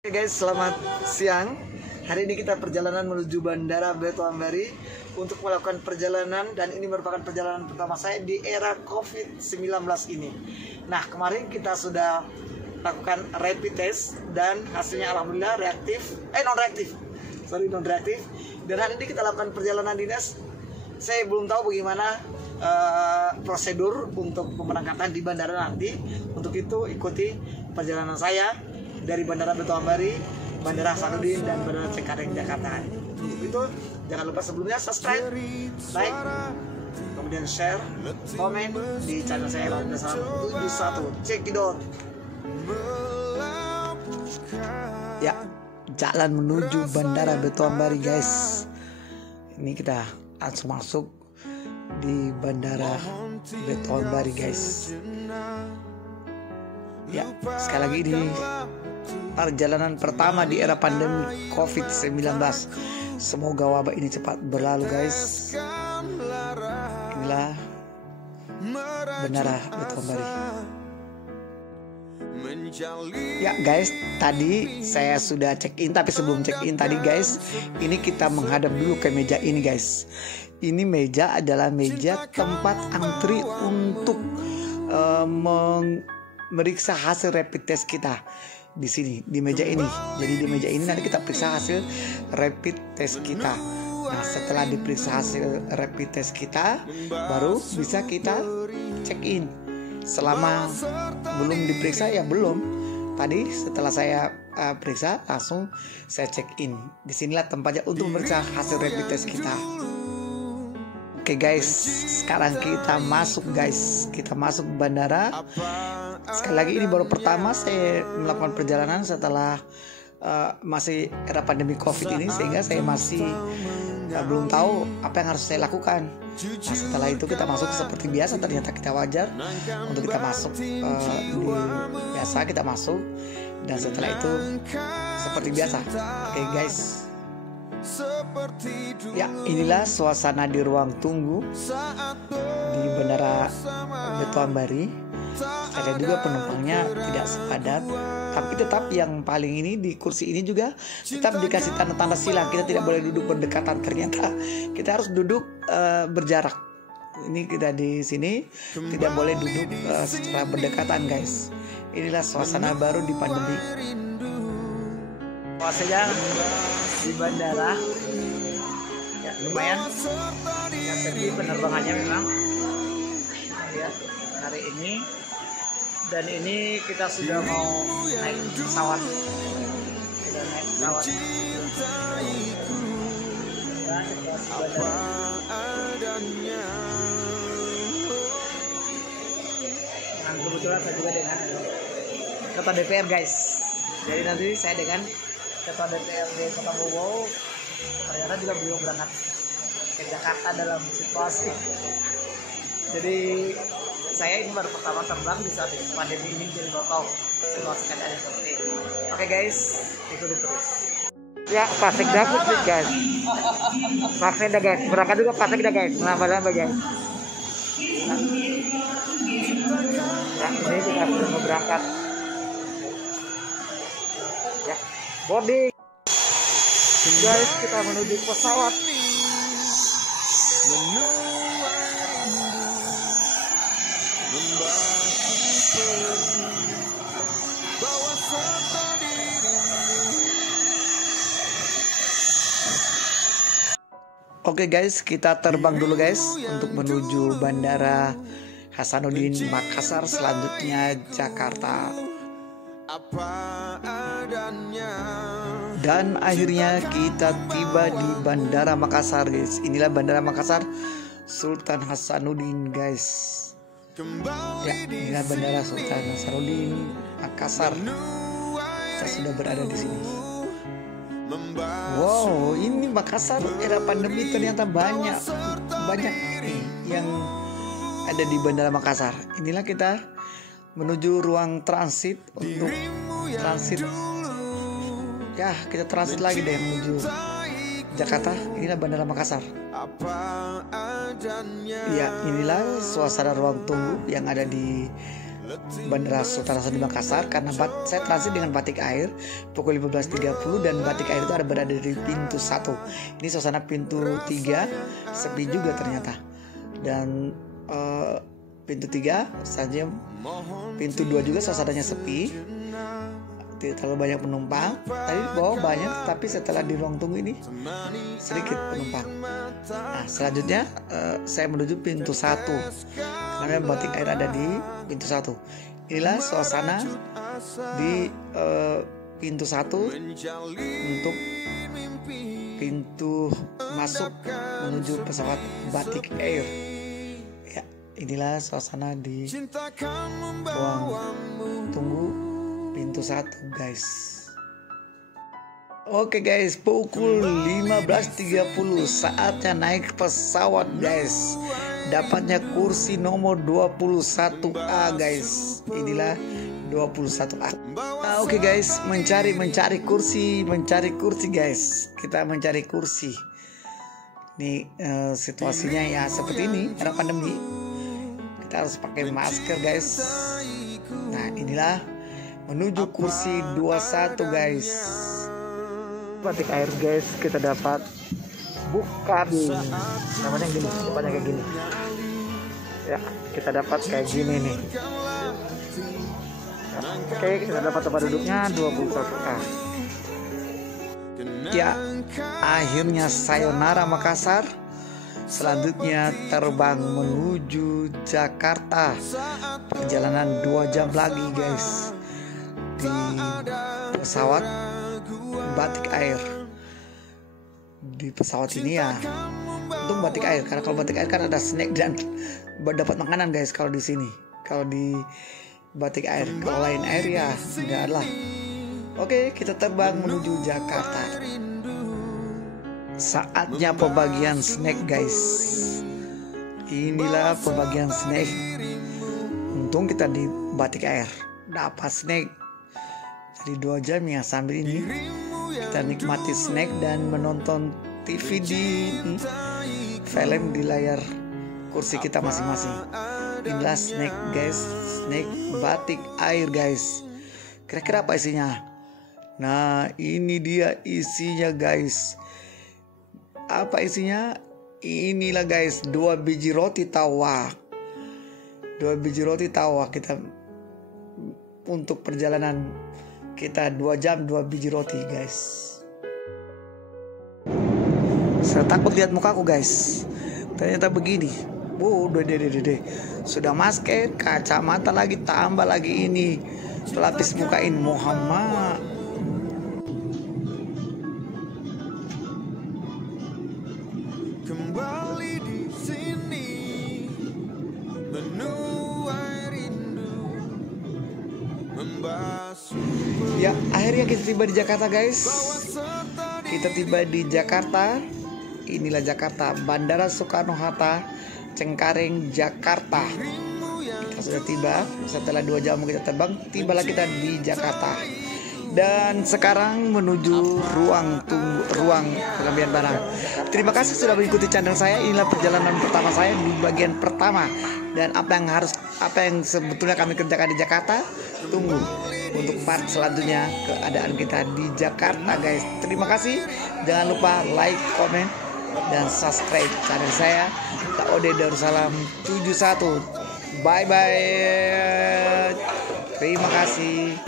Oke guys, selamat siang. Hari ini kita perjalanan menuju Bandara Betoambari untuk melakukan perjalanan, dan ini merupakan perjalanan pertama saya di era COVID-19 ini. Nah, kemarin kita sudah lakukan rapid test dan hasilnya alhamdulillah non reaktif. Dan hari ini kita lakukan perjalanan dinas. Saya belum tahu bagaimana prosedur untuk pemberangkatan di bandara nanti. Untuk itu ikuti perjalanan saya dari Bandara Betoambari, Bandara Hasanuddin, dan Bandara Cengkareng Jakarta. Untuk itu jangan lupa sebelumnya subscribe, like, kemudian share, komen di channel saya Lawan71. Cekidot. Ya, jalan menuju Bandara Betoambari guys. Ini kita langsung masuk di Bandara Betoambari guys. Ya, sekali lagi ini perjalanan pertama di era pandemi COVID-19. Semoga wabah ini cepat berlalu guys. Inilah Bandara Betoambari. Ya guys, tadi saya sudah check in, tapi sebelum check in tadi guys, ini kita menghadap dulu ke meja ini guys. Ini meja adalah meja tempat antri untuk meriksa hasil rapid test kita di sini, di meja ini. Jadi di meja ini nanti kita periksa hasil rapid test kita. Nah, setelah diperiksa hasil rapid test kita, baru bisa kita check in. Selama belum diperiksa ya belum. Tadi setelah saya periksa, langsung saya check in. Disinilah tempatnya untuk memeriksa hasil rapid test kita. Oke guys, sekarang kita masuk guys. Kita masuk bandara. Sekali lagi ini baru pertama saya melakukan perjalanan setelah masih era pandemi COVID ini, sehingga saya masih belum tahu apa yang harus saya lakukan. Nah, setelah itu kita masuk seperti biasa, ternyata kita wajar untuk kita masuk biasa kita masuk, dan setelah itu seperti biasa. Oke guys. Ya, inilah suasana di ruang tunggu di Bandara Betoambari. Saya lihat juga penumpangnya tidak sepadat, tapi tetap yang paling ini di kursi ini juga tetap dikasih tanda-tanda silang. Kita tidak boleh duduk berdekatan, ternyata kita harus duduk berjarak. Ini kita di sini tidak boleh duduk secara berdekatan guys. Inilah suasana baru di pandemi. Suasana di bandara ya lumayan ya, sepi penerbangannya memang ya hari ini. Dan ini kita sudah mau naik pesawat, Dan kebetulan saya juga dengan Ketua DPR guys. Jadi nanti saya dengan Ketua DPRD Kota Bogor ternyata juga belum berangkat ke Jakarta dalam situasi. Jadi saya ini baru pertama terbang di saat pandemi ini, jadi mau tahu situasi keadaannya seperti ini. Oke guys, ikuti terus. Ya, plastik dah guys. Plastik dah guys. Berangkat juga plastik dah guys. Lama-lama guys. Ya, ini kita sudah mau berangkat. Ya, boarding. Guys, kita menuju pesawat. Oke guys, kita terbang dulu guys untuk menuju Bandara Hasanuddin Makassar, selanjutnya Jakarta. Dan akhirnya kita tiba di Bandara Makassar guys. Inilah Bandara Makassar Sultan Hasanuddin guys. Ya, inilah Bandara Sultan Hasanuddin Makassar. Kita sudah berada di sini. Wow, ini Makassar era pandemi ternyata banyak nih yang ada di Bandara Makassar. Inilah kita menuju ruang transit untuk transit. Ya, kita transit lagi deh menuju Jakarta. Inilah Bandara Makassar. Ya, inilah suasana ruang tunggu yang ada di Bandara Sultan Hasanuddin Makassar, karena saya transit dengan Batik Air pukul 15.30 dan Batik Air itu ada berada di pintu 1. Ini suasana pintu 3 sepi juga ternyata, dan pintu 3 saja, pintu 2 juga suasananya sepi, tidak terlalu banyak penumpang. Tadi di bawah banyak, tapi setelah di ruang tunggu ini sedikit penumpang. Nah, selanjutnya saya menuju pintu 1 karena Batik Air ada di pintu 1. Inilah suasana di pintu 1 untuk pintu masuk menuju pesawat Batik Air. Ya, inilah suasana di ruang tunggu pintu 1 guys. Oke guys, pukul 15.30 saatnya naik pesawat guys. Dapatnya kursi nomor 21A guys. Inilah 21A. Nah, oke guys, mencari kursi guys. Kita mencari kursi. Nih situasinya ya seperti ini karena pandemi. Kita harus pakai masker guys. Nah, inilah menuju kursi 21 guys. Batik Air guys, kita dapat bukan namanya gini, depannya kayak gini ya, kita dapat kayak gini nih ya. Oke, kita dapat tempat duduknya 21A ya. Akhirnya sayonara Makassar. Selanjutnya terbang menuju Jakarta, perjalanan 2 jam lagi guys di pesawat Batik Air. Di pesawat ini ya untuk Batik Air, karena kalau Batik Air kan ada snack dan dapat makanan guys. Kalau di sini, kalau di Batik Air, kalau lain air ya tidak ada lah. Oke, kita terbang menuju Jakarta. Saatnya pembagian snack guys. Inilah pembagian snack. Untung kita di Batik Air dapat snack. Jadi 2 jam ya, sambil ini kita nikmati snack dan menonton TV di film di layar kursi kita masing-masing. Inilah snack guys, snack Batik Air guys. Kira-kira apa isinya? Nah, ini dia isinya guys. Apa isinya? Inilah guys, 2 biji roti tawa. 2 biji roti tawa kita untuk perjalanan kita 2 jam 2 biji roti guys. Saya takut lihat mukaku guys. Ternyata begini. Dede. Sudah masker, kacamata lagi, tambah lagi ini pelapis mukain Muhammad. Kembali di sini menuai rindu membasuh. Ya, akhirnya kita tiba di Jakarta guys. Kita tiba di Jakarta. Inilah Jakarta, Bandara Soekarno-Hatta, Cengkareng, Jakarta. Kita sudah tiba. Setelah 2 jam kita terbang, tibalah kita di Jakarta. Dan sekarang menuju ruang pengambilan barang. Terima kasih sudah mengikuti channel saya. Inilah perjalanan pertama saya di bagian pertama. Dan apa yang sebetulnya kami kerjakan di Jakarta, tunggu untuk part selanjutnya keadaan kita di Jakarta guys. Terima kasih. Jangan lupa like, komen, dan subscribe channel saya, Taode Darussalam 71. Bye bye. Terima kasih.